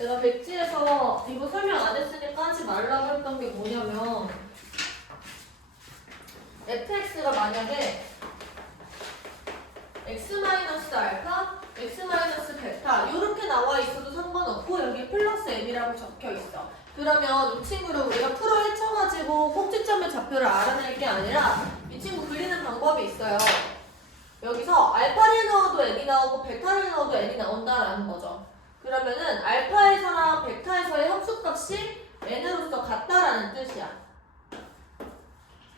내가 백지에서 이거 설명 안 했으니까 하지 말라고 했던 게 뭐냐면 fx가 만약에 x-알파, x-베타 이렇게 나와 있어도 상관없고 여기 플러스 m이라고 적혀 있어. 그러면 이 친구를 우리가 풀어 헤쳐가지고 꼭지점의 좌표를 알아낼 게 아니라 이 친구 그리는 방법이 있어요. 여기서 알파를 넣어도 n이 나오고 베타를 넣어도 n이 나온다라는 거죠. 그러면은 알파에서랑 베타에서의 합수값이 n으로서 같다라는 뜻이야.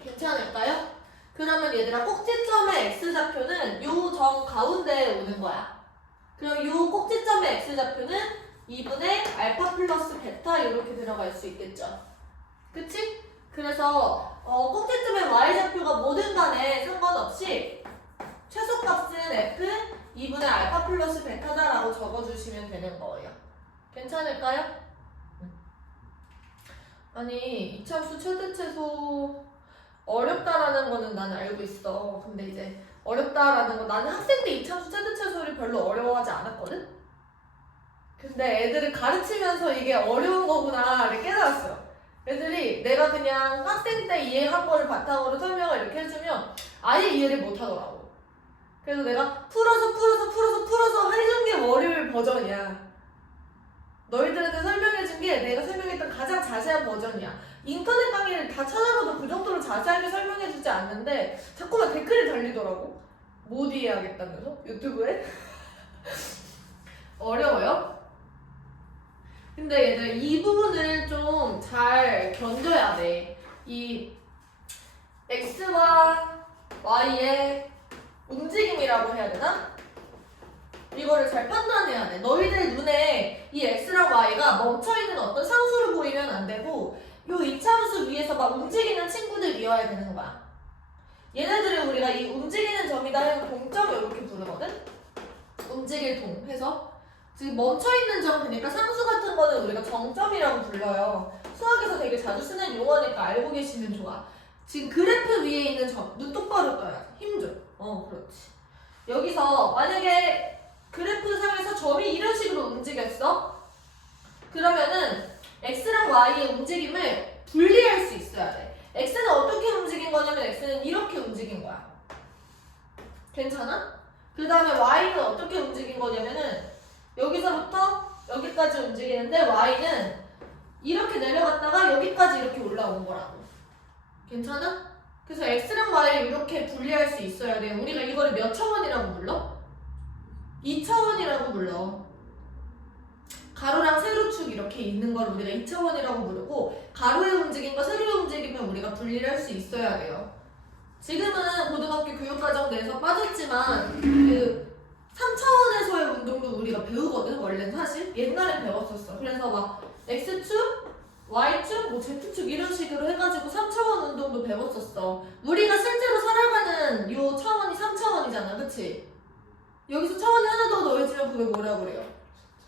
괜찮을까요? 그러면 얘들아 꼭지점의 x좌표는 요 점 가운데에 오는 거야. 그럼 요 꼭지점의 x좌표는 2분의 알파 플러스 베타 이렇게 들어갈 수 있겠죠. 그치? 그래서 꼭지점의 y좌표가 뭐든 간에 상관없이 최소값은 f 2분의 알파 플러스 베타다라고 적어주시면 되는 거예요. 괜찮을까요? 아니 이차함수 최대최소 어렵다라는 거는 나는 알고 있어. 근데 이제 어렵다라는 거 나는 학생 때 이차함수 최대최소를 별로 어려워하지 않았거든? 근데 애들을 가르치면서 이게 어려운 거구나를 깨달았어요. 애들이 내가 그냥 학생 때 이해한 거를 바탕으로 설명을 이렇게 해주면 아예 이해를 못 하더라고. 그래서 내가 풀어서 해준 게 월요일 버전이야. 너희들한테 설명해준 게 내가 설명했던 가장 자세한 버전이야. 인터넷 강의를 다 찾아봐도 그 정도로 자세하게 설명해주지 않는데 자꾸만 댓글이 달리더라고. 못 이해하겠다면서 유튜브에. 어려워요? 근데 얘들 이 부분을 좀 잘 견뎌야 돼. 이 x와 y의 움직임이라고 해야 되나? 이거를 잘 판단해야 돼. 너희들 눈에 이 x랑 y가 멈춰있는 어떤 상수로 보이면 안 되고 요 이차함수 위에서 막 움직이는 친구들이어야 되는 거야. 얘네들을 우리가 이 움직이는 점이다 해서 동점 이렇게 부르거든? 움직일 동 해서 지금 멈춰있는 점 그러니까 상수 같은 거는 우리가 정점이라고 불러요. 수학에서 되게 자주 쓰는 용어니까 알고 계시면 좋아. 지금 그래프 위에 있는 점, 눈 똑바로 떠야지. 힘줘. 그렇지. 여기서 만약에 그래프 상에서 점이 이런 식으로 움직였어? 그러면은 x랑 y의 움직임을 분리할 수 있어야 돼. x는 어떻게 움직인 거냐면 x는 이렇게 움직인 거야. 괜찮아? 그 다음에 y는 어떻게 움직인 거냐면은 여기서부터 여기까지 움직이는데 y는 이렇게 내려갔다가 여기까지 이렇게 올라온 거라고. 괜찮아? 그래서 x랑 y를 이렇게 분리할 수 있어야 돼. 우리가 이거를 몇 차원이라고 불러? 2차원이라고 불러. 가로랑 세로축 이렇게 있는 걸 우리가 2차원이라고 부르고 가로의 움직임과 세로의 움직임을 우리가 분리를 할 수 있어야 돼요. 지금은 고등학교 교육과정 내에서 빠졌지만 그 3차원에서의 운동도 우리가 배우거든. 원래는 사실 옛날엔 배웠었어. 그래서 막 x축, y축, 뭐 z축 이런 식으로 해가지고 3차원 운동도 배웠었어. 우리가 실제로 살아가는 요 차원이 3차원이잖아. 그치? 여기서 차원이 하나 더 더해지면 그걸 뭐라고 그래요?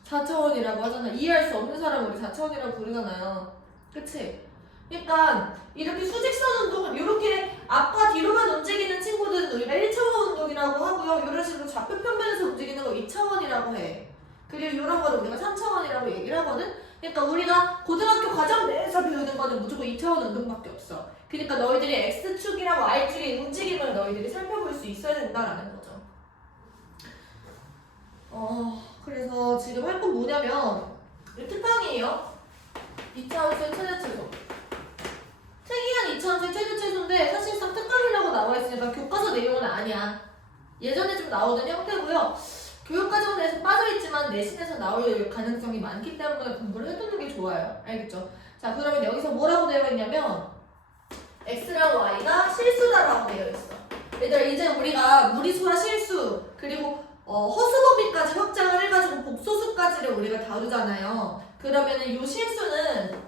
4차원이라고 하잖아. 이해할 수 없는 사람을 우리 4차원이라고 부르잖아요. 그치? 그러니까 이렇게 수직선 운동을 이렇게 앞과 뒤로만 움직이는 친구들은 우리가 1차원 운동이라고 하고요. 이런 식으로 좌표 평면에서 움직이는 거 2차원이라고 해. 그리고 이런 거를 우리가 3차원이라고 얘기를 하거든? 그러니까 우리가 고등학교 과정 내에서 배우는 거는 무조건 2차원 운동밖에 없어. 그러니까 너희들이 X축이랑 Y축의 움직임을 너희들이 살펴볼 수 있어야 된다라는 거죠. 그래서 지금 할 건 뭐냐면 특강이에요. 2차원수의 최대최소. 특이한 2차원수의 최대최소인데 사실상 특강이라고 나와 있으니까 교과서 내용은 아니야. 예전에 좀 나오던 형태고요. 교육과정 내에서 빠져있지만 내신에서 나올 가능성이 많기 때문에 공부를 해두는 게 좋아요. 알겠죠? 자, 그러면 여기서 뭐라고 되어 있냐면 x랑 y가 실수다라고 되어 있어. 얘들아, 이제 우리가 무리수와 실수 그리고 허수범위까지 확장을 해가지고 복소수까지를 우리가 다루잖아요. 그러면은 이 실수는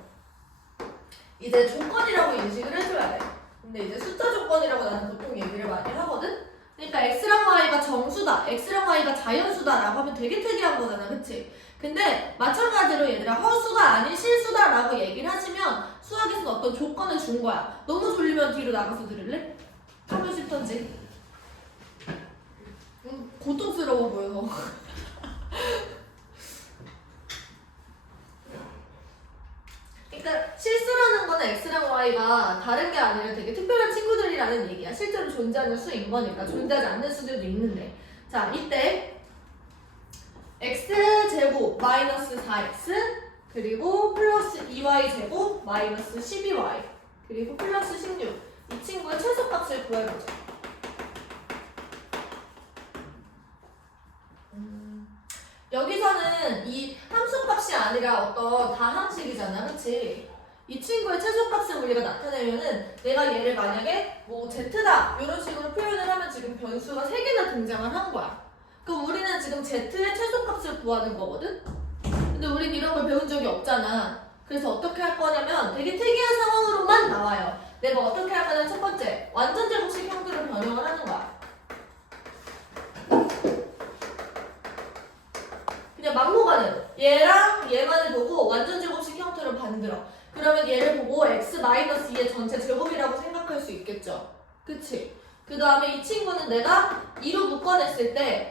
이제 조건이라고 인식을 해줘야 돼. 근데 이제 숫자 조건이라고 나는 보통 얘기를 많이 하거든? 그러니까 x랑 y가 정수다, x랑 y가 자연수다라고 하면 되게 특이한 거잖아, 그치? 근데 마찬가지로 얘들아 허수가 아닌 실수다라고 얘기를 하시면 수학에서는 어떤 조건을 준 거야. 너무 졸리면 뒤로 나가서 들을래? 하고 싶던지. 고통스러워 보여서. x랑 y가 다른 게 아니라 되게 특별한 친구들이라는 얘기야. 실제로 존재하는 수인 거니까. 존재하지 않는 수들도 있는데. 자, 이때 x제곱 마이너스 4x 그리고 플러스 2y제곱 마이너스 12y 그리고 플러스 16 이 친구의 최소값을 구해보자. 여기서는 이 함수값이 아니라 어떤 다항식이잖아, 그치? 이 친구의 최소값을 우리가 나타내면은 내가 얘를 만약에 뭐 z다 이런 식으로 표현을 하면 지금 변수가 3개나 등장을 한 거야. 그럼 우리는 지금 z의 최소값을 구하는 거거든? 근데 우린 이런 걸 배운 적이 없잖아. 그래서 어떻게 할 거냐면 되게 특이한 상황으로만 나와요. 내가 어떻게 할 거냐면 첫 번째, 완전 제곱식 형태로 변형을 하는 거야. 그냥 막무가내로 얘랑 얘만을 보고 완전 제곱식 형태로 만들어. 그러면 얘를 보고 x-2의 전체 제곱이라고 생각할 수 있겠죠. 그치? 그 다음에 이 친구는 내가 2로 묶어냈을 때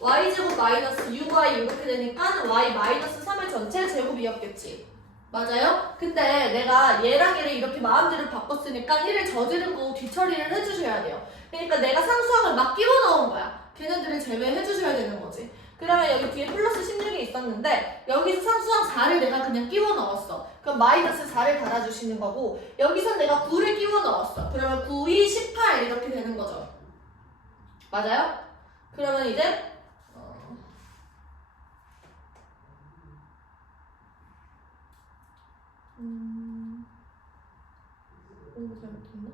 y제곱 마이너스 6y 이렇게 되니까 y-3의 전체 제곱이었겠지. 맞아요? 근데 내가 얘랑 얘를 이렇게 마음대로 바꿨으니까 1을 저지른 거 뒤처리를 해주셔야 돼요. 그러니까 내가 상수항을 막 끼워 넣은 거야. 걔네들을 제외해 주셔야 되는 거지. 그러면 여기 뒤에 플러스 16이 있었는데 여기서 상수항 4를 내가 그냥 끼워 넣었어. 그럼 마이너스 4를 달아주시는 거고 여기서 내가 9를 끼워 넣었어. 그러면 9, 2, 18 이렇게 되는 거죠. 맞아요? 그러면 이제 공부 잘못했나?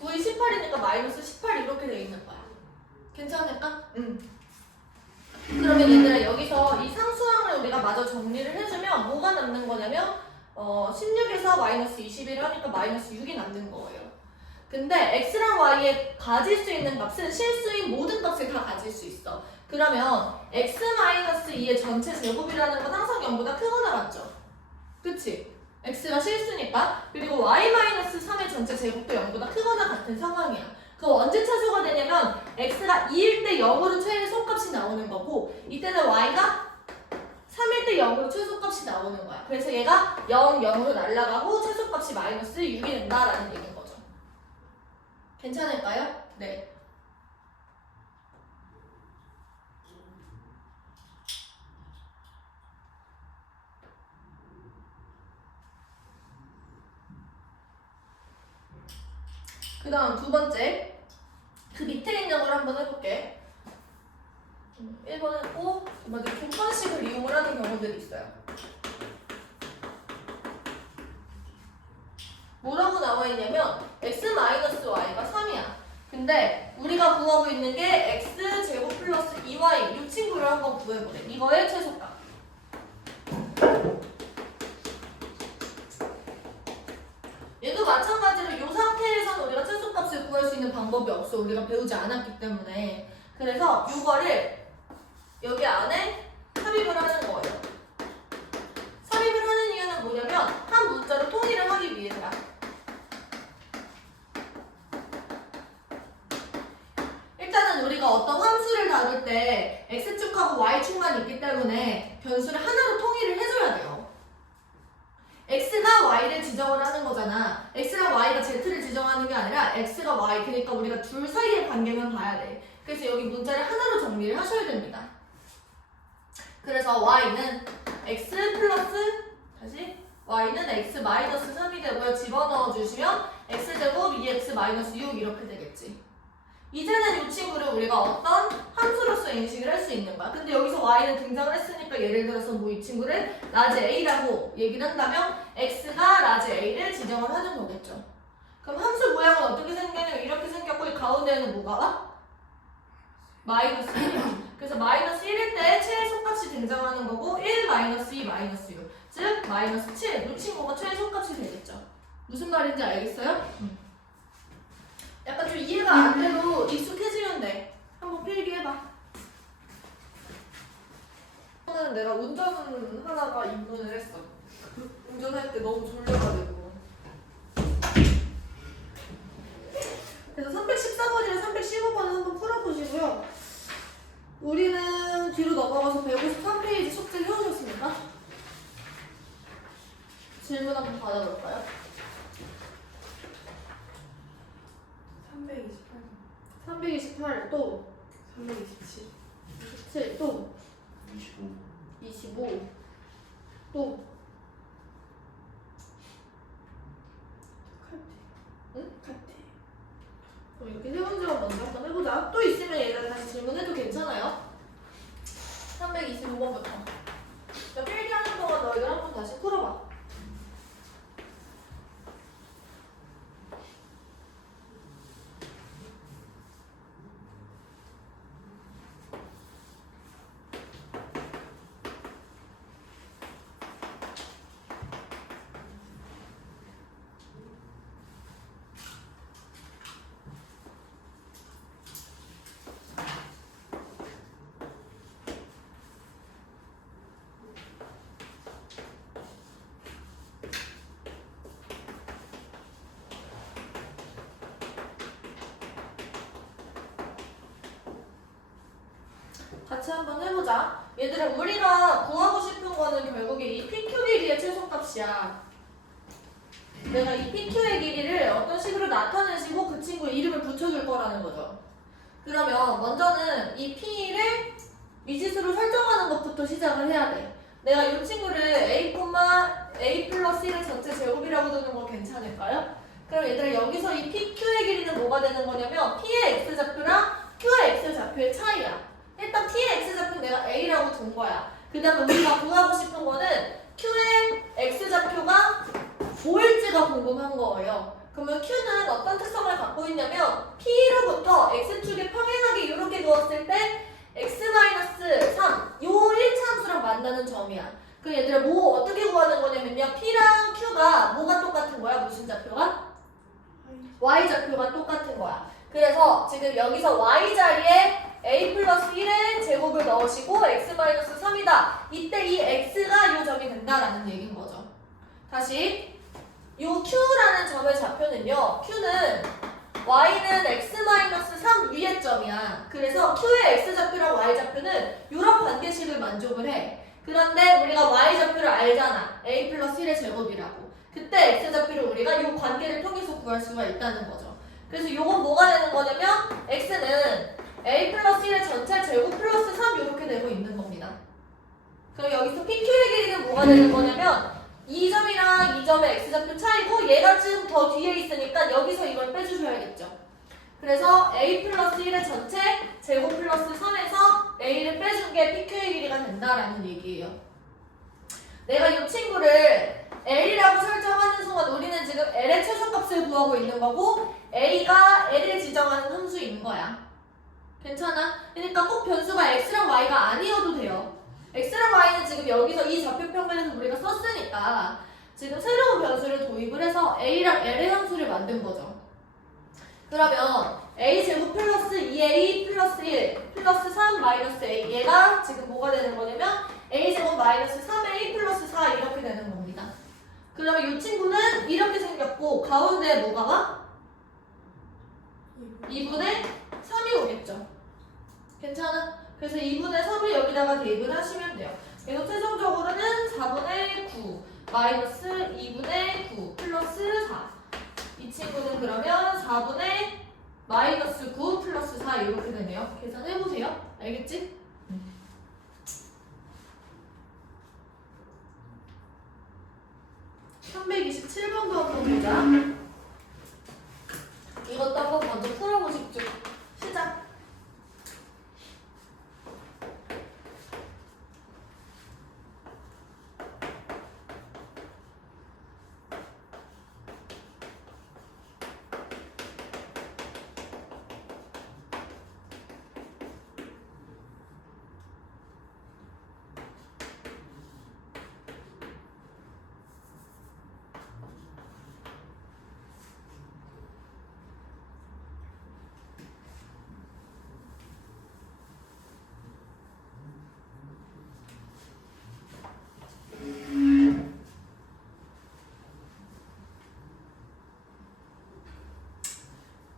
9이 18이니까 마이너스 18 이렇게 돼 있는 거야. 괜찮을까? 그러면 얘들아 여기서 이 상수항을 우리가 마저 정리를 해주면 뭐가 남는 거냐면 16에서 마이너스 21을 하니까 마이너스 6이 남는 거예요. 근데 x랑 y에 가질 수 있는 값은 실수인 모든 값을 다 가질 수 있어. 그러면 x-2의 전체 제곱이라는 건 항상 0보다 크거나 같죠? 그치? x가 실수니까. 그리고 y-3의 전체 제곱도 0보다 크거나 같은 상황이야. 그럼 언제 최소가 되냐면 x가 2일 때 0으로 최소값이 나오는 거고 이때는 y가 3일 때 0으로 최소값이 나오는 거야. 그래서 얘가 0, 0으로 날아가고 최소값이 마이너스 6이 된다라는 얘기인 거죠. 괜찮을까요? 네. 그 다음 두 번째, 그 밑에 있는 걸 한번 해볼게. 1번 했고 두 번째 조건식을 이용을 하는 경우들이 있어요. 뭐라고 나와 있냐면 x-y가 3이야. 근데 우리가 구하고 있는 게 x제곱 플러스 2y 이 친구를 한번 구해보래. 이거의 최소값. 얘도 마찬가지로 이 상태에서는 우리가 최소값을 구할 수 있는 방법이 없어. 우리가 배우지 않았기 때문에. 그래서 이거를 여기 안에 삽입을 하는 거예요. 삽입을 하는 이유는 뭐냐면 한 문자로 통일을 하기 위해서야. 일단은 우리가 어떤 함수를 다룰 때 x축하고 y축만 있기 때문에 변수를 하나로 통일을 해줘야 돼요. x가 y를 지정을 하는 거잖아. x랑 y가 z를 지정하는 게 아니라 x가 y, 그러니까 우리가 둘 사이의 관계만 봐야 돼. 그래서 여기 문자를 하나로 정리를 하셔야 됩니다. 그래서 y는 x 플러스 다시 y는 x 마이너스 3이 되고요. 집어넣어 주시면 x제곱 2x 마이너스 6 이렇게 되겠지. 이제는 이 친구를 우리가 어떤 함수로서 인식을 할 수 있는 거야. 근데 여기서 y는 등장을 했으니까 예를 들어서 뭐 이 친구를 라지 a라고 얘기를 한다면 x가 라지 a를 지정을 하는 거겠죠. 그럼 함수 모양은 어떻게 생겼냐면 이렇게 생겼고 이 가운데에는 뭐가 와? 마이너스 1이야. 그래서 마이너스 1일 때 최소값이 등장하는 거고 1 마이너스 2 마이너스 6 즉 마이너스 7 이 친구가 최소값이 되겠죠. 무슨 말인지 알겠어요? 약간 좀 이해가 안 돼도 익숙해지면 돼. 한번 필기해봐. 오늘 내가 운전 하다가 입문을 했어. 운전할 때 너무 졸려가지고. 그래서 314번이랑 315번을 한번 풀어보시고요. 우리는 질문 한번 받아볼까요? 328. 328 또 327. 27 또 25. 25 또 응? 카트. 그럼 이렇게 세 문제만 먼저 한번 해보자. 또 있으면 얘를 다시 질문해도 괜찮아요? 325번부터. 자, 필기하는 동안 너희들 한번 다시 풀어봐. 같이 한번 해보자. 얘들아, 우리가 구하고 싶은 거는 결국에 이 PQ 길이의 최소값이야. 내가 이 PQ의 길이를 어떤 식으로 나타내시고 그 친구의 이름을 붙여줄 거라는 거죠. 그러면 먼저는 이 P를 미지수로 설정하는 것부터 시작을 해야 돼. 내가 이 친구를 A, A 플러스 1의 전체 제곱이라고 두는 건 괜찮을까요? 그럼 얘들아, 여기서 이 PQ의 길이는 뭐가 되는 거냐면 P의 X좌표랑 Q의 X좌표의 차이야. 일단 T의 X좌표는 내가 A라고 둔 거야. 그 다음에 우리가 구하고 싶은 거는 Q의 X좌표가 5일지가 궁금한 거예요. 그러면 Q는 어떤 특성을 갖고 있냐면 P로부터 X축에 평행하게 이렇게 그었을 때 X-3 요 1차 함수랑 만나는 점이야. 그럼 얘들아, 뭐 어떻게 구하는 거냐면요, P랑 Q가 뭐가 똑같은 거야? 무슨 좌표가? Y좌표가 똑같은 거야. 그래서 지금 여기서 Y자리에 A 플러스 1의 제곱을 넣으시고 X-3이다. 이때 이 X가 요 점이 된다라는 얘기인 거죠. 다시 요 Q라는 점의 좌표는요, Q는 Y는 X-3 위의 점이야. 그래서 Q의 X좌표랑 Y좌표는 이런 관계식을 만족을 해. 그런데 우리가 Y좌표를 알잖아. A 플러스 1의 제곱이라고. 그때 X좌표를 우리가 이 관계를 통해서 구할 수가 있다는 거죠. 그래서 이건 뭐가 되는 거냐면 X는 A 플러스 1의 전체 제곱 플러스 3 이렇게 되고 있는 겁니다. 그럼 여기서 PQ의 길이는 뭐가 되는 거냐면 이 점이랑 이 점의 X좌표 차이고 얘가 지금 더 뒤에 있으니까 여기서 이걸 빼주셔야겠죠. 그래서 A 플러스 1의 전체 제곱 플러스 3에서 A를 빼준 게 PQ의 길이가 된다라는 얘기예요. 내가 이 친구를 L이라고 설정하는 순간 우리는 지금 L의 최소값을 구하고 있는 거고 A가 L을 지정하는 함수인 거야. 괜찮아? 그러니까 꼭 변수가 X랑 Y가 아니어도 돼요. X랑 Y는 지금 여기서 이 좌표 평면에서 우리가 썼으니까 지금 새로운 변수를 도입을 해서 A랑 L의 함수를 만든 거죠. 그러면 A제곱 플러스 2A 플러스 1 플러스 3 마이너스 A, 얘가 지금 뭐가 되는 거냐면 A제곱 마이너스 3A 플러스 4 이렇게 되는 겁니다. 그러면 이 친구는 이렇게 생겼고 가운데 뭐가 와? 2분의 3이 오겠죠. 괜찮아? 그래서 2분의 3을 여기다가 대입을 하시면 돼요. 그래서 최종적으로는 4분의 9 마이너스 2분의 9 플러스 4. 이 친구는 그러면 4분의 마이너스 9 플러스 4 이렇게 되네요. 계산해보세요. 알겠지? 327번도 한번 보자. 이것도 한번 먼저 풀어보십시오. 시작.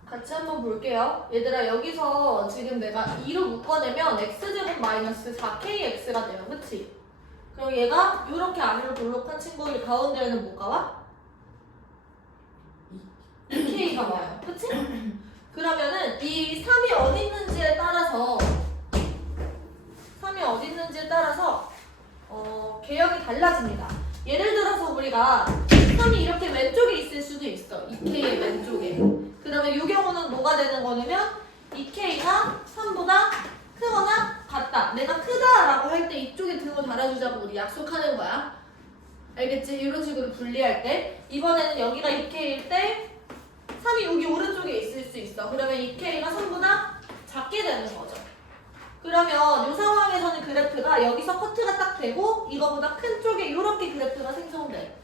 같이 한번 볼게요. 얘들아, 여기서 지금 내가 2로 묶어내면 x제곱 마이너스 4kx가 돼요. 그치? 그럼 얘가 이렇게 안으로 볼록한 친구의 가운데에는 뭐가 와? 2K가 와요. 그치? 그러면은 이 3이 어디 있는지에 따라서 개형이 달라집니다. 예를 들어서 우리가 3이 이렇게 왼쪽에 있을 수도 있어. 2K의 왼쪽에. 그러면 이 경우는 뭐가 되는 거냐면 2K가 3보다 크거나 같다. 내가 크다라고 할 때 이쪽에 등을 달아주자고 우리 약속하는 거야. 알겠지? 이런 식으로 분리할 때. 이번에는 여기가 2K일 때 3이 여기 오른쪽에 있을 수 있어. 그러면 2K가 3보다 작게 되는 거죠. 그러면 이 상황에서는 그래프가 여기서 커트가 딱 되고 이거보다 큰 쪽에 이렇게 그래프가 생성돼.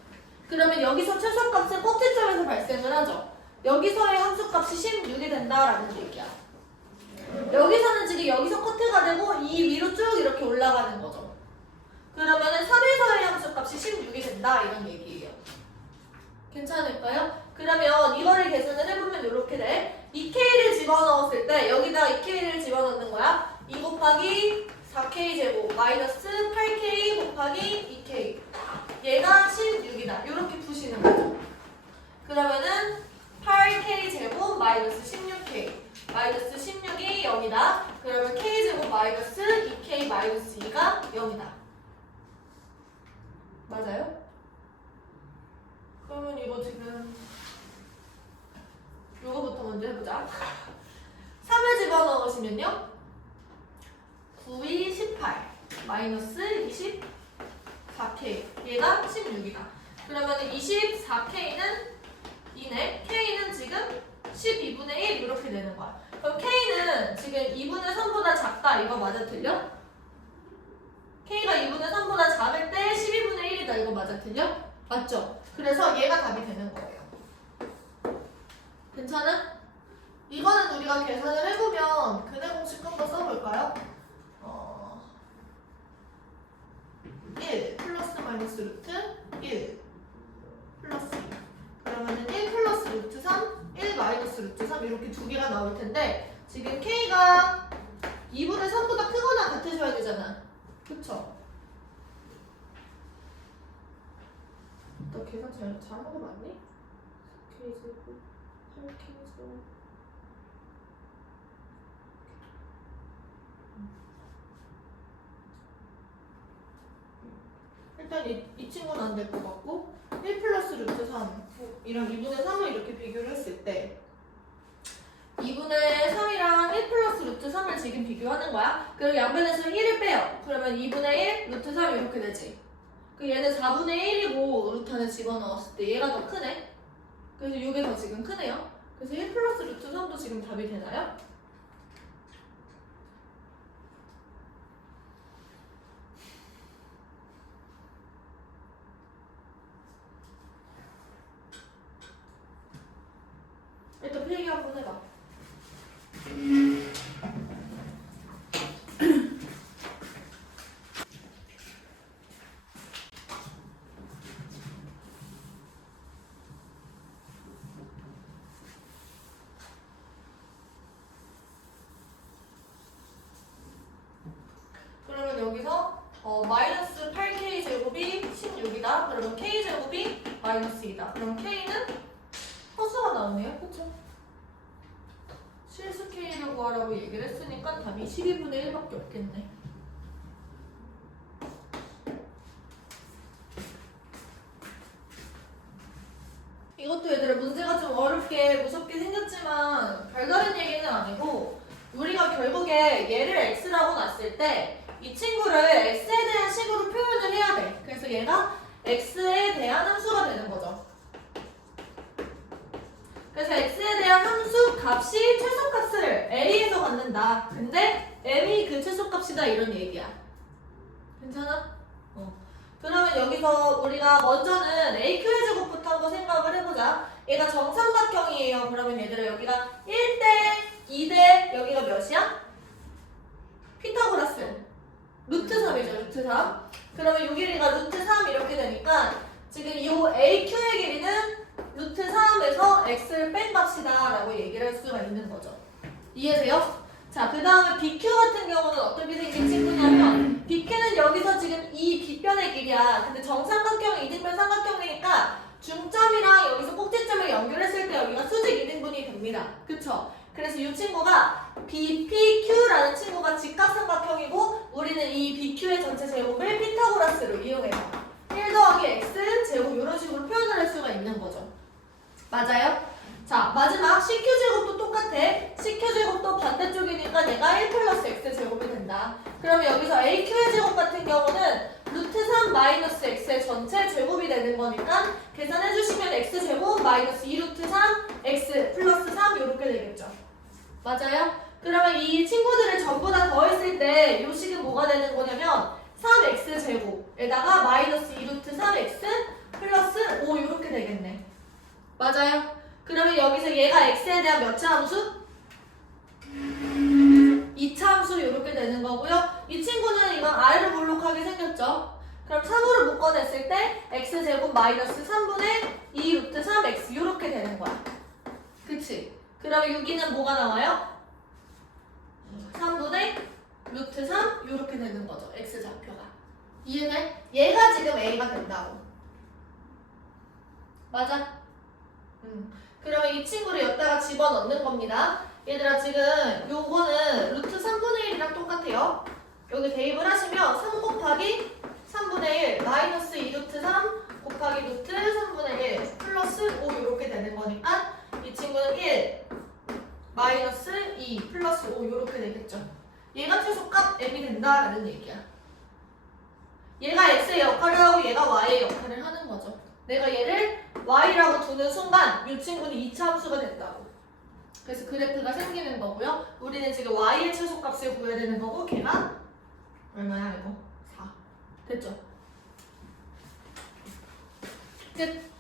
그러면 여기서 최소값은 꼭지점에서 발생을 하죠. 여기서의 함수값이 16이 된다라는 얘기야. 여기서는 지금 여기서 커트가 되고 이 위로 쭉 이렇게 올라가는 거죠. 그러면은 3에서의 함수값이 16이 된다 이런 얘기예요. 괜찮을까요? 그러면 이거를 계산을 해보면 이렇게 돼. 2K를 집어넣었을 때 여기다 2K를 집어넣는 거야. 2 곱하기 4K제곱 마이너스 8K 곱하기 2K. 얘가 16이다. 이렇게 푸시는 거죠. 그러면은 8K제곱 마이너스 16K 마이너스 16이 0이다. 그러면 K제곱 마이너스 2K 마이너스 2가 0이다. 맞아요? 그러면 이거 지금 요거부터 먼저 해보자. 3을 집어넣으시면요 9, 2, 18 마이너스 24K 얘가 16이다. 그러면 24K는 2네. K는 지금 12분의 1 이렇게 되는 거야. 그럼 K는 지금 2분의 3보다 작다 이거 맞아 틀려? K가 2분의 3보다 작을 때 12분의 1이다 이거 맞아 틀려? 맞죠? 그래서 얘가 답이 되는 거예요. 괜찮아? 이거는 우리가 계산을 해보면 근해 공식 한번 써볼까요? 1 플러스 마이너스 루트 1 플러스 그러면은 1 플러스 루트 3 1 마이너스 루트 3 이렇게 두 개가 나올 텐데 지금 K가 2분의 3보다 크거나 같아져야 되잖아. 그쵸? 너 계산 잘한 거 맞니? K제곱 8K제곱 일단 이 친구는 안 될 것 같고 1 플러스 루트 3이랑 2분의 3을 이렇게 비교를 했을 때 2분의 3이랑 1 플러스 루트 3을 지금 비교하는 거야. 그리고 양변에서 1을 빼요. 그러면 2분의 1 루트 3 이렇게 되지. 그 얘는 4분의 1이고 루트 안에 집어넣었을 때 얘가 더 크네. 그래서 이게 더 지금 크네요. 그래서 1 플러스 루트 3도 지금 답이 되나요? 일단 필기 한번 해봐. 그러면 여기서 마이너스 8K 제곱이 16이다. 그러면 K 제곱이 마이너스 2다. 그럼 K는 허수가 나오네요. 그쵸? 실수 K를 구하라고 얘기를 했으니까 답이 12분의 1밖에 없겠네. 이것도 얘들아 문제가 좀 어렵게 무섭게 생겼지만 별다른 얘기는 아니고 우리가 결국에 얘를 x라고 놨을 때 이 친구를 x에 대한 식으로 표현을 해야 돼. 그래서 얘가 x에 대한 함수가 되는 거죠. 그래서 x에 대한 함수 값이 최소값을 a에서 갖는다. 근데 m이 그 최소값이다 이런 얘기야. 괜찮아? 그러면 여기서 우리가 먼저는 AQ의 제곱부터 한번 생각을 해보자. 얘가 정삼각형이에요. 그러면 얘들아 여기가 1대 2대 여기가 몇이야? 피타고라스 루트 3이죠. 루트 3. 그러면 요 길이가 루트 3 이렇게 되니까 지금 이 AQ의 길이는 루트 3에서 x를 뺀 값이다 라고 얘기를 할 수가 있는 거죠. 이해돼요? 자, 그 다음에 BQ 같은 경우는 어떻게 생긴 친구냐면 BQ는 여기서 지금 이 빗변의 길이야. 근데 정삼각형이 이등변 삼각형이니까 중점이랑 여기서 꼭지점을 연결했을 때 여기가 수직 이등분이 됩니다. 그쵸? 그래서 이 친구가 BPQ라는 친구가 직각삼각형이고 우리는 이 BQ의 전체 제곱을 피타고라스로 이용해서 1 더하기 x 제곱 이런 식으로 표현을 할 수가 있는 거죠. 맞아요? 자, 마지막 CQ제곱도 똑같아. CQ제곱도 반대쪽이니까 얘가 1 플러스 X제곱이 된다. 그러면 여기서 AQ의 제곱 같은 경우는 루트 3 마이너스 X의 전체 제곱이 되는 거니까 계산해주시면 X제곱 마이너스 2루트 3 X 플러스 3 이렇게 되겠죠. 맞아요? 그러면 이 친구들을 전부 다 더했을 때 이 식은 뭐가 되는 거냐면 3X제곱에다가 마이너스 2루트 3X 플러스 5 이렇게 되겠네. 맞아요? 그러면 여기서 얘가 x에 대한 몇 차 함수? 2차 함수 이렇게 되는 거고요. 이 친구는 이건 아래로 볼록하게 생겼죠. 그럼 3호를 묶어냈을 때 x제곱 마이너스 3분의 2 루트 3x 이렇게 되는 거야. 그치? 그러면 여기는 뭐가 나와요? 3분의 루트 3 이렇게 되는 거죠. x좌표가. 이해돼? 얘가 지금 a가 된다고. 맞아? 그러면 이 친구를 여기다가 집어넣는 겁니다. 얘들아 지금 요거는 루트 3분의 1이랑 똑같아요. 여기 대입을 하시면 3 곱하기 3분의 1 마이너스 2 루트 3 곱하기 루트 3분의 1 플러스 5 이렇게 되는 거니까 이 친구는 1 마이너스 2 플러스 5 이렇게 되겠죠. 얘가 최소값 m이 된다라는 얘기야. 얘가 x의 역할을 하고 얘가 y의 역할을 하는 거죠. 내가 얘를 y라고 두는 순간 이 친구는 2차 함수가 된다고. 그래서 그래프가 생기는 거고요. 우리는 지금 y의 최소값을 구해야 되는 거고 걔가 얼마야 이거? 4. 됐죠? 끝.